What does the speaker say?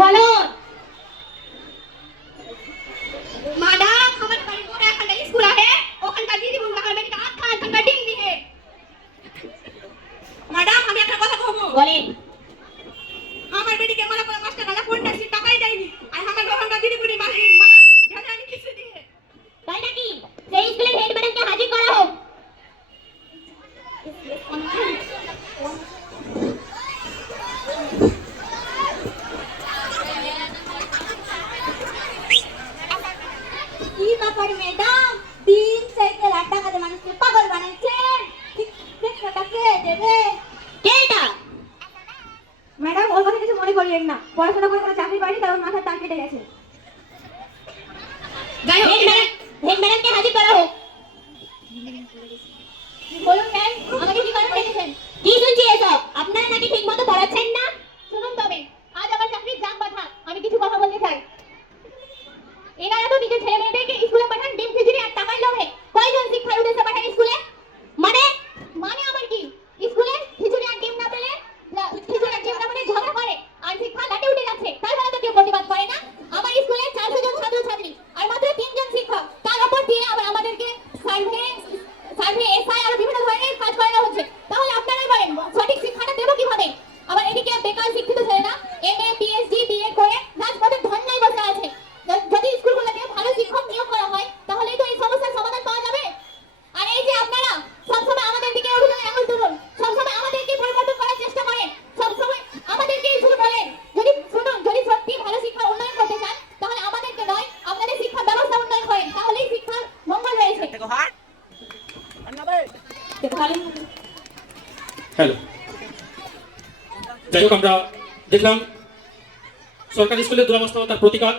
বলো। मैडम हमारे बाड़ी को एक खंडा स्कूल है ओखन का दीदी बुंगा हमारे बेटी का आठ खान खंडा डिंग दी है मैडम हम একটা কথা কইবো বলেন। আমার বেটিকে মানা করে মাস্টার গালা কোনটা সে টাকাই দেয়নি আর আমার ওখানকার দিদি বুড়ি মানা জানি কিছু দিয়ে তাই নাকি? সেই স্কুলের হেড ম্যাডামকে হাজির করা হোক। কি ব্যাপার ম্যাডাম দিন থেকে লাড্ডা খাতে মানুষকে পাগল বানাচ্ছেন ঠিক টাকা দেবে কে এটা? ম্যাডাম ওর কথা কিছু মনে করিয়েন না পড়াশোনা করে কোনো চাকরি পাইনি তার মাথার টান কেটে গেছে হেড ম্যাডামকে হাজির করা হোক। বলুন ম্যাম আমাকে কি করে রেখেছেন কি শুনছি এসব? আপনারা নাকি ঠিক মতো পড়াচ্ছেন না? শুনুন তবে আজ আমার চাকরির জাম বাঁধা আমি কিছু কথা বলতে চাই এনারা তো নিজের ছেলে মেয়েদেরকে স্কুলে পাঠান ডিম খিচুড়ি আর টাকার লোভে কয়জন শিক্ষার উদ্দেশ্যে পাঠান স্কুলে মানে মানে আবার কি স্কুলে খিচুড়ি আর ডিম না পেলে খিচুড়ি আর ডিম না পেলে ঝগড়া করে আর শিক্ষা লাটে উঠে যাচ্ছে তার বেলা তো কেউ প্রতিবাদ করে না আমার স্কুলে 400 জন ছাত্র ছাত্রী আর মাত্র 3 জন শিক্ষক তার উপর দিয়ে আবার আমাদেরকে সার্ভে এসআই আর বিভিন্ন ধরনের কাজ করানো হচ্ছে তাহলে আপনারাই বলেন সঠিক শিক্ষাটা দেব কিভাবে আবার এদিকে বেকার শিক্ষিত ছেলেরা এমএ পিএইচডি বিএ করে রাজপথে ধর্নায় বসে আছে যদি স্কুলগুলোতে ভালো শিক্ষক নিয়োগ করা হয় তাহলেই তো এই সমস্যার সমাধান পাওয়া যাবে আর এই যে আপনারা সবসময় আমাদের দিকে অভিনয় আঙুল তুলুন সবসময় আমাদেরকে পরিবর্তন করার চেষ্টা করেন সবসময় আমাদেরকে শুধু বলেন যদি সত্যি ভালো শিক্ষা উন্নয়ন করতে চান তাহলে আমাদেরকে নয় আপনাদের শিক্ষা ব্যবস্থা উন্নয়ন করেন তাহলেই শিক্ষার মঙ্গল রয়েছে হ্যালো, যাই হোক আমরা দেখলাম সরকারি স্কুলের দুরবস্থা তার প্রতিকার